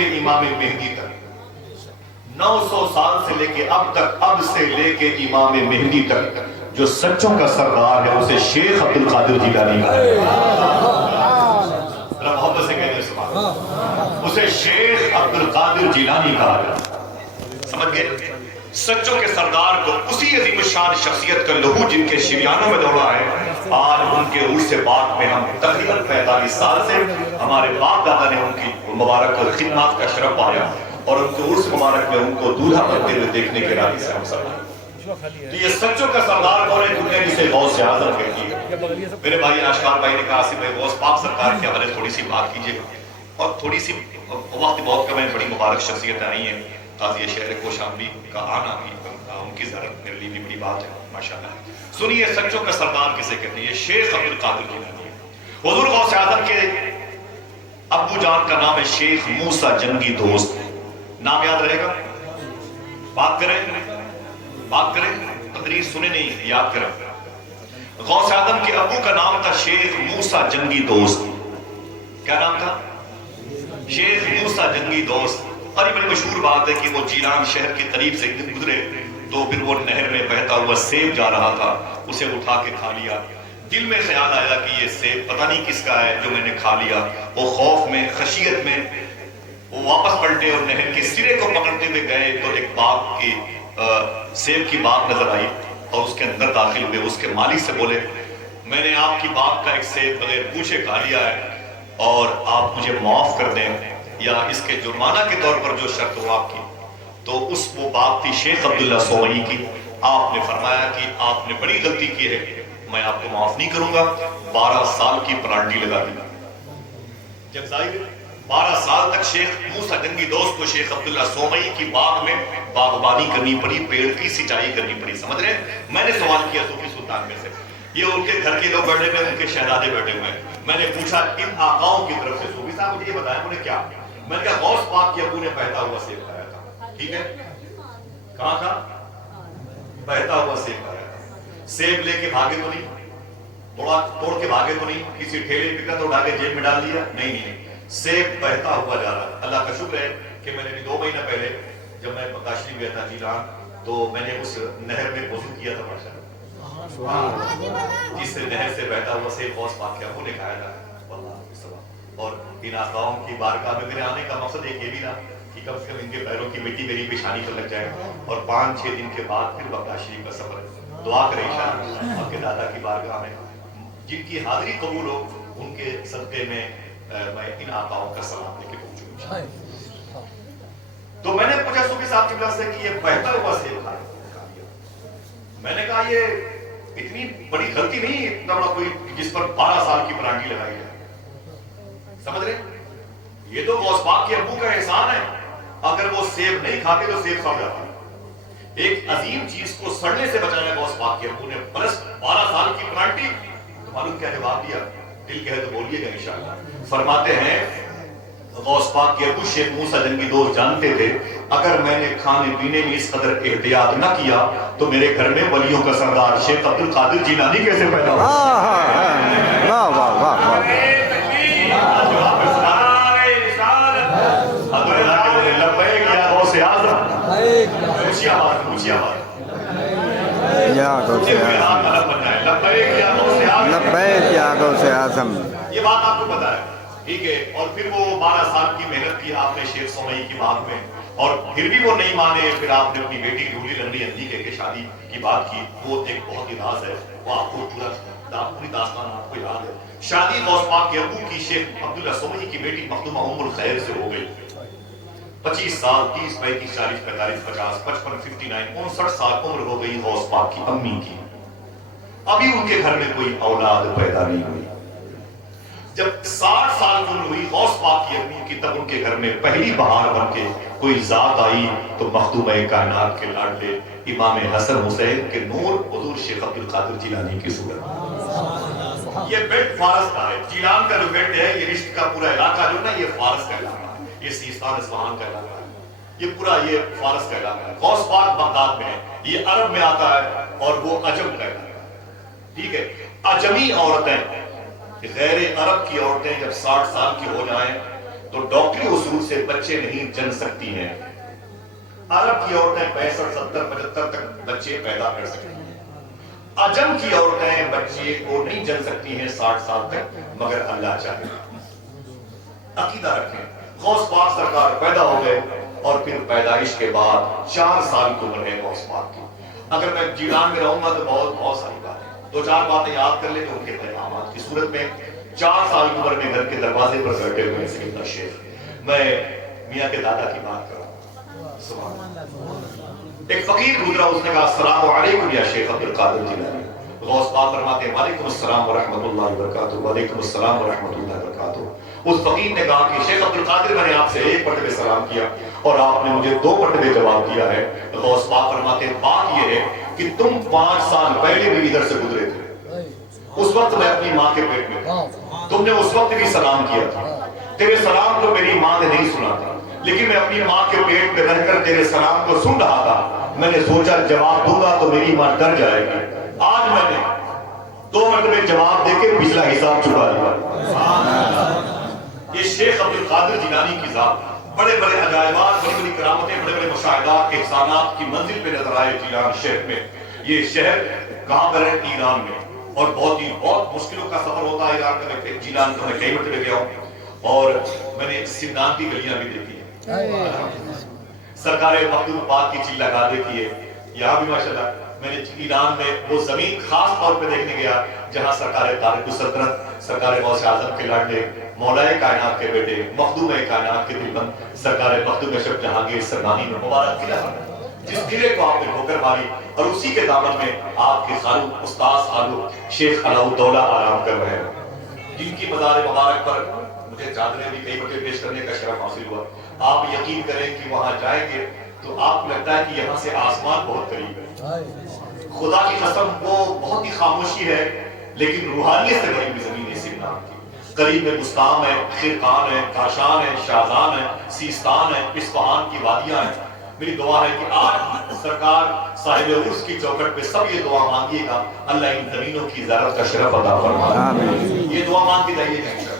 کے امام مہدی تک، 900 سال سے لے کے اب تک، اب سے لے کے امام مہدی تک جو سچوں کا سردار ہے اسے شیخ عبد القادر جیلانی کہا ہے۔ ذرا محبت سے کہہ دیں سبحان اللہ، اسے شیخ عبد القادر جیلانی کہا ہے۔ سمجھ گئے؟ سچوں کے سردار کو، اسی عظیم الشان شخصیت کا لہو جن کے شریانوں میں دوڑا ہے، آج ان کے عرص پاک میں ہم تقریباً 45 سال سے ہمارے باپ دادا نے ان کی مبارک خدمات کا شرف پایا، اور ان کے عرص مبارک میں ان کو دولہا بنتے ہوئے دیکھنے کے ارادے سے ہم سب آئے۔ تو یہ سچوں کا سردار کون ہے؟ دنیا جسے غوث اعظم کہتی ہے۔ میرے بھائی اشکار بھائی نے کہا آصف بھائی غوث پاک سرکار کے حوالے تھوڑی سی بات کیجیے، اور تھوڑی سی وقت بہت کم ہے، بڑی مبارک شخصیتیں آئی ہیں، قاضی شہر کوشامبی کا آنا بھی ان کی زیارت میرے لیے بھی بڑی بات ہے ماشاءاللہ۔ سنیے سچوں کا سردار کسے کہتے ہیں؟ یہ شیخ عبد القادر جیلانی ہے۔ حضور غوث اعظم کے ابو جان کا نام ہے شیخ موسیٰ جنگی دوست، نام یاد رہے گا؟ بات کریں تقریر سنے نہیں، یاد کریں۔ غوث اعظم کے ابو کا نام تھا شیخ موسیٰ جنگی دوست۔ کیا نام تھا؟ شیخ موسیٰ جنگی دوست۔ اور یہ بڑی مشہور بات ہے کہ وہ جیلان شہر کے قریب سے گزرے تو پھر وہ نہر میں بہتا ہوا سیب جا رہا تھا، اسے اٹھا کے کھا لیا۔ دل میں خیال آیا کہ یہ سیب پتہ نہیں کس کا ہے جو میں نے کھا لیا۔ وہ خوف میں، خشیت میں وہ واپس پلٹے اور نہر کے سرے کو پکڑتے ہوئے گئے تو ایک باغ کی سیب کی باغ نظر آئی، اور اس کے اندر داخل ہوئے۔ اس کے مالک سے بولے میں نے آپ کی باغ کا ایک سیب بغیر پوچھے کھا لیا ہے، اور آپ مجھے معاف کر دیں، یا اس کے جرمانہ کے طور پر جو شرط ہو آپ کی۔ تو وہ بات تھی شیخ عبداللہ سومئی کی۔ آپ نے فرمایا کہ آپ نے بڑی غلطی کی ہے، میں آپ کو معاف نہیں کروں گا۔ 12 سال کی پرانٹی لگا دی۔ جب ظاہر 12 سال تک شیخ موسیٰ جنگی دوست کو شیخ عبداللہ سومئی کی باغ میں باغبانی کرنی پڑی، پیڑ کی سینچائی کرنی پڑی۔ سمجھ رہے ہیں؟ میں نے سوال کیا صوفی سلطان میں سے، یہ ان کے گھر کے لوگ بیٹھے ہوئے، ان کے شہزادے بیٹھے ہوئے ہیں، میں نے پوچھا ان آقاؤں کی طرف سے صوفی صاحب مجھے یہ بتایا، انہیں کیا؟ میں نے کہا غوث پاک کے ابو نے بہتا ہوا سیب کھایا تھا۔ ٹھیک ہے، کہاں تھا؟ بہتا ہوا سیب کھایا تھا۔ سیب لے کے بھاگے تو نہیں، توڑ کے بھاگے تو نہیں، کسی ٹھیلے پہ تو اٹھا کے جیب میں ڈال دیا؟ نہیں، سیب بہتا ہوا جا رہا ہے۔ اللہ کا شکر ہے کہ میں نے بھی 2 مہینہ پہلے جب میں کاشی گیا تھا جیلان، تو میں نے اس نہر میں وضو کیا تھا ماشاءاللہ، جس سے نہر سے بہتا ہوا سیب غوث پاک کے ابو نے کھایا تھا۔ اور ان آقاؤں کی بارگاہ میں میرے آنے کا مقصد ایک یہ بھی تھا کہ کم سے کم ان کے پیروں کی مٹی میری پیشانی پر لگ جائے، اور 5-6 دن کے بعد پھر مکہ شریف کا سفر۔ دعا کریں انشاءاللہ آپ کے دادا کی بارگاہ میں جن کی حاضری قبول ہو، ان کے صدقے میں میں ان آقاؤں کا سلام لے کے پہنچوں۔ تو میں نے پوچھا صوفی صاحب کی طرف سے کہ یہ بہتا ہوا سیب کھا لیا، میں نے کہا یہ اتنی بڑی غلطی نہیں، اتنا بڑا کوئی جس پر 12 سال کی پرانٹی لگائی ہے۔ سمجھ رہے؟ یہ تو غوث پاک کے ابو کا احسان ہے، اگر وہ سیب نہیں کھاتے تو سیب سڑ جاتا۔ ایک عظیم چیز کو سڑنے سے بچایا غوث پاک کے ابو نے، پلس 12 سال کی پرانٹی۔ تو معلوم کیا جواب دیا؟ دل کہے تو بولیے گا انشاءاللہ۔ فرماتے ہیں غوث پاک کے ابو شیخ موسیٰ جنگی دوست جانتے تھے اگر میں نے کھانے پینے میں اس قدر احتیاط نہ کیا تو میرے گھر میں ولیوں کا سردار شیخ عبد القادر جیلانی کیسے پیدا ہوا؟ واہ واہ واہ واہ، لبیک یا غوث اعظم۔ یہ بات آپ کو پتا ہے، ٹھیک ہے۔ اور پھر وہ 12 سال کی محنت کی آپ نے شیخ سومئی کی باغ میں، اور پھر بھی وہ نہیں مانے۔ پھر آپ نے اپنی بیٹی ڈھولی لنگڑی اندھی کہہ کے شادی کی بات کی، وہ ایک بہت ہی راز ہے، وہ آپ کو پوری داستان آپ کو یاد ہے۔ شادی غوث پاک کے ابو کی شیخ عبداللہ سومئی کی بیٹی مخدومہ ام الخیر سے ہو گئی۔ 25 سال، 30، 35، 40، 45، 50، 55، 59، 59 سال عمر ہو گئی غوث پاک کی امی کی۔ ابھی ان کے گھر میں کوئی اولاد پیدا نہیں ہوئی۔ جب 60 سال عمر ہوئی غوث پاک کی امی کی، تب ان کے گھر میں پہلی بہار بن کے کوئی ذات آئی تو مخدومہ کائنات کے لاڈلے امام حسن حسین کے نور حضور شیخ عبد القادر جیلانی کی صورت۔ یہ بیلٹ فارس کا ہے، جیلان کا جو بیلٹ ہے، یہ رشت کا پورا علاقہ جو نا، یہ فارس کا علاقہ ہے، یہ سیستان اصفہان کا علاقہ ہے، یہ پورا یہ فارس کا علاقہ ہے۔ غوث پاک بغداد میں ہے، یہ عرب میں آتا ہے، اور وہ عجم کا علاقہ ہے، ٹھیک ہے۔ عجمی عورتیں، غیر عرب کی عورتیں جب 60 سال کی ہو جائیں تو ڈاکٹری اصول سے بچے نہیں جن سکتی ہیں. عرب کی عورتیں 65 70 75 تک بچے پیدا کر سکتی ہیں. عجم کی عورتیں بچے کو نہیں جن سکتی ہیں 60 سال تک مگر اللہ چاہے. عقیدہ رکھیں. غوث پاک سرکار پیدا ہو گئے اور پھر پیدائش کے بعد 4 سال کی عمر ہے غوث پاک کی. اگر میں جیلان میں رہوں گا تو بہت ساری باتیں 2-4 باتیں یاد کر لیں تو ان کے پیغامات کی صورت میں 4 سال کی عمر میں گھر کے دروازے پر بیٹھے ہوئے سیدنا شیخ. میں میاں کے دادا کی بات کر رہا ہوں. سبحان اللہ. ایک فقیر گزرا, اس نے کہا السلام علیکم یا شیخ عبد القادر جیلانی. غوث پاک فرماتے ہیں وعلیکم السلام ورحمۃ اللہ وبرکاتہ. وعلیکم السلام ورحمۃ اللہ وبرکاتہ. اس فقیر نے کہا کہ شیخ عبد القادر میں نے آپ سے 1 مرتبہ سلام کیا اور آپ نے مجھے 2 مرتبہ جواب دیا ہے. غوث پاک فرماتے ہیں بات یہ ہے کہ تم 5 سال پہلے بھی ادھر سے گزرے تھے. اس وقت میں اپنی ماں کے پیٹ میں تھا. تم نے اس وقت بھی سلام کیا تھا. تیرے سلام تو میری ماں نے نہیں سنا تھا, لیکن میں اپنی ماں کے پیٹ میں رہ کر تیرے سلام کو سن رہا تھا. میں نے سوچا جواب دوں گا تو میری ماں ڈر جائے گی. آج میں نے 2 مرتبہ جواب دے کے پچھلا حساب چکا لیا. یہ شیخ عبد القادر جیلانی کی ذات بڑے بڑے عجائبات, بڑی بڑی کرامتیں, بڑے بڑے مشاہدات, احسانات کی منزل پہ نظر آئے جیلان شہر میں. یہ شہر کہاں پر ہے؟ ایران میں. اور بہت مشکلوں کا سفر ہوتا ہے ایران کا. میں جیلان کو میں کئی مرتبہ گیا ہوں اور میں نے سمنان کی گلیاں بھی دیکھی ہیں. سرکار مخدوم پاک کی چیلا گاہ دیکھی ہے. یہاں بھی ماشاءاللہ میں نے ایران میں وہ زمین خاص طور پہ دیکھنے گیا جہاں سرکار تارک السلطنت, سرکار غوث اعظم کے لاڈلے, مولا کائنات کے بیٹے, مخدوم کائنات کے دلبند سرکار مخدوم شب جہانگیر سرنانی میں مبارک قلعہ, جس قلعے کو آپ نے ٹھوکر ماری اور اسی کے دامن میں آپ کے خالو استاذ خالو شیخ علاء الدولہ آرام کر رہے ہیں, جن کی مزار مبارک پر مجھے چادریں بھی کئی بڑے پیش کرنے کا شرف حاصل ہوا. آپ یقین کریں کہ وہاں جائیں گے تو آپ کو لگتا ہے کہ یہاں سے آسمان بہت قریب ہے. خدا کی قسم وہ بہت ہی خاموشی ہے لیکن روحانیت سے بڑی بھی زمین ہے سمنان کی. قریب میں بستان ہے, خرقان ہے, کاشان ہے, شاہزان ہے, سیستان ہے, اصفہان کی وادیاں ہیں. میری دعا ہے کہ آج سرکار صاحب عرس کی چوکھٹ پہ سب یہ دعا مانگیے گا اللہ ان زمینوں کی زیارت کا شرف عطا فرمائے. یہ دعا مانگ کے جائیے گا.